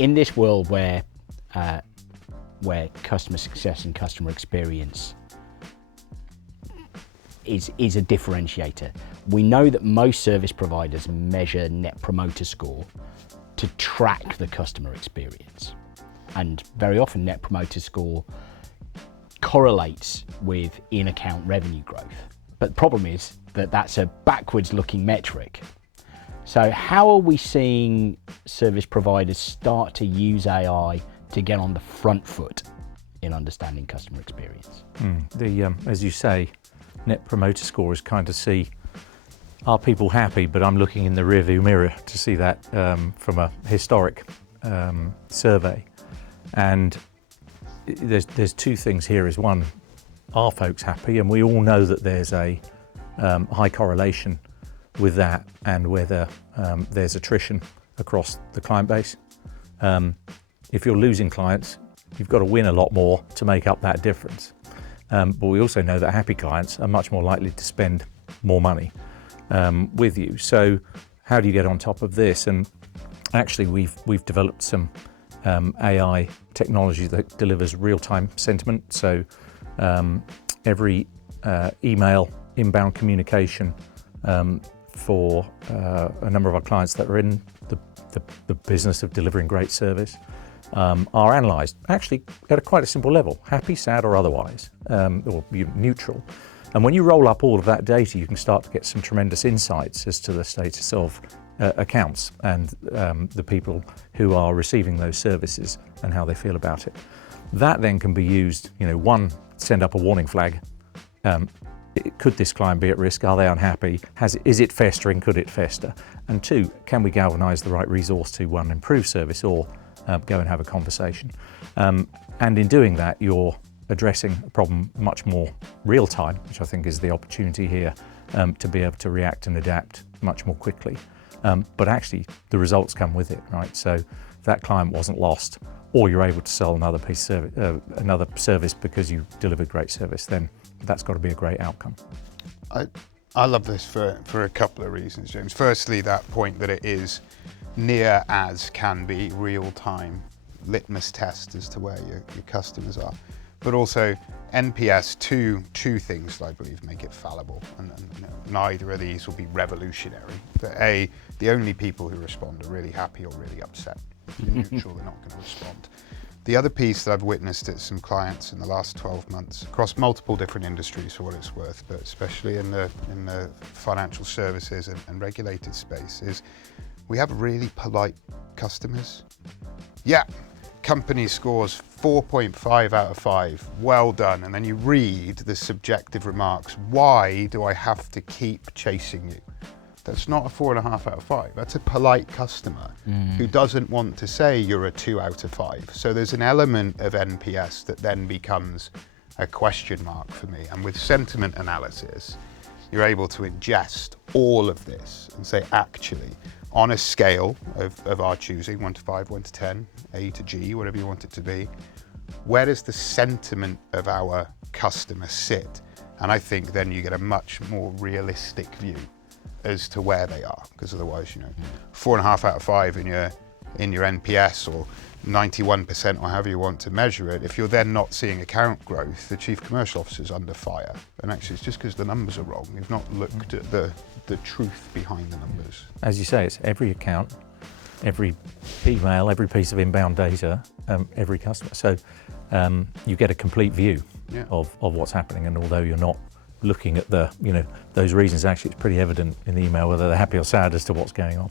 in this world where customer success and customer experience is a differentiator, we know that most service providers measure Net Promoter Score to track the customer experience. And very often Net Promoter Score correlates with in-account revenue growth. But the problem is that that's a backwards looking metric. So how are we seeing service providers start to use AI to get on the front foot in understanding customer experience? As you say, Net Promoter Score is kind of see, are people happy? But I'm looking in the rearview mirror to see that from a historic survey. And there's two things here. Is one, are folks happy? And we all know that there's a high correlation with that and whether there's attrition across the client base. If you're losing clients, you've got to win a lot more to make up that difference. But we also know that happy clients are much more likely to spend more money with you. So how do you get on top of this? And actually we've developed some AI technology that delivers real-time sentiment. So every email, inbound communication for a number of our clients that are in the business of delivering great service are analysed, actually at quite a simple level, happy, sad or otherwise, or neutral. And when you roll up all of that data, you can start to get some tremendous insights as to the status of accounts and the people who are receiving those services and how they feel about it. That then can be used, one, send up a warning flag. Could this client be at risk? Are they unhappy? Is it festering? Could it fester? And two, can we galvanise the right resource to, one, improve service or go and have a conversation? And in doing that, you're addressing a problem much more real time, which I think is the opportunity here to be able to react and adapt much more quickly. But actually, the results come with it, right? So if that client wasn't lost, or you're able to sell another piece of another service because you delivered great service, then that's got to be a great outcome. I love this for a couple of reasons, James. Firstly, that point that it is near as can be real-time litmus test as to where your customers are. But also NPS, two things that I believe make it fallible, and neither of these will be revolutionary. But A, the only people who respond are really happy or really upset. If you're neutral, they're not going to respond. The other piece that I've witnessed at some clients in the last 12 months across multiple different industries, for what it's worth, but especially in the financial services and regulated space, is we have really polite customers. Yeah, company scores 4.5 out of 5, well done. And then you read the subjective remarks. Why do I have to keep chasing you? That's not a 4.5 out of 5. That's a polite customer who doesn't want to say you're a 2 out of 5. So there's an element of NPS that then becomes a question mark for me. And with sentiment analysis, you're able to ingest all of this and say, actually, on a scale of our choosing, 1 to 5, 1 to 10, A to G, whatever you want it to be, where does the sentiment of our customer sit? And I think then you get a much more realistic view as to where they are, because otherwise, 4.5 out of 5 in your NPS or 91% or however you want to measure it, if you're then not seeing account growth, the chief commercial officer's under fire. And actually it's just because the numbers are wrong. You've not looked at the truth behind the numbers. As you say, it's every account, every email, every piece of inbound data, every customer. So you get a complete view of what's happening. And although you're not looking at those reasons, actually it's pretty evident in the email whether they're happy or sad as to what's going on.